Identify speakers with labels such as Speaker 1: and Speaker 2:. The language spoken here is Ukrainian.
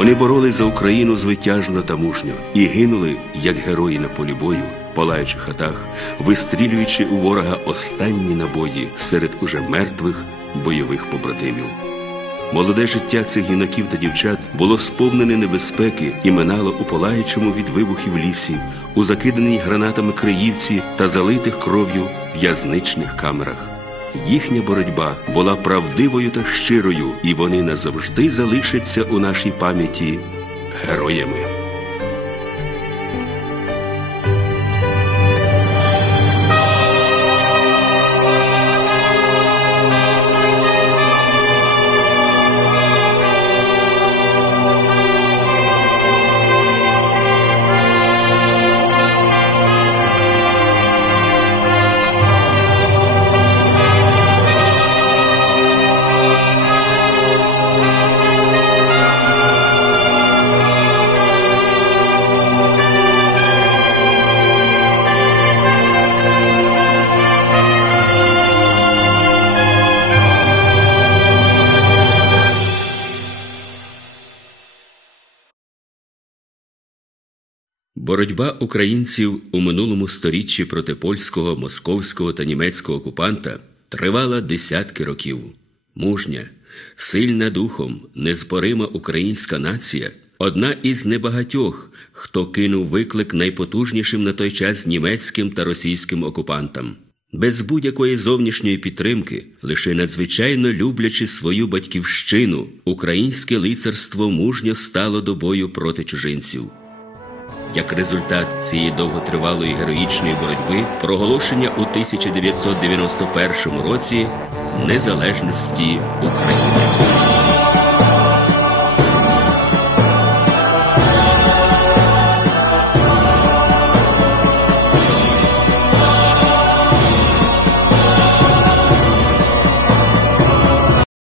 Speaker 1: Вони боролись за Україну звитяжно та мужньо і гинули, як герої на полі бою, палаючи хатах, вистрілюючи у ворога останні набої серед уже мертвих бойових побратимів. Молоде життя цих юнаків та дівчат було сповнене небезпеки і минало у палаючому від вибухів лісі, у закиданій гранатами Криївці та залитих кров'ю в'язничних камерах. Їхня боротьба була правдивою та щирою, і вони назавжди залишаться у нашій пам'яті героями. Боротьба українців у минулому сторіччі проти польського, московського та німецького окупанта тривала десятки років. Мужня, сильна духом, незборима українська нація одна із небагатьох, хто кинув виклик найпотужнішим на той час німецьким та російським окупантам. Без будь-якої зовнішньої підтримки, лише надзвичайно люблячи свою батьківщину, українське лицарство мужньо стало до бою проти чужинців. Як результат цієї довготривалої героїчної боротьби, проголошення у 1991 році незалежності України.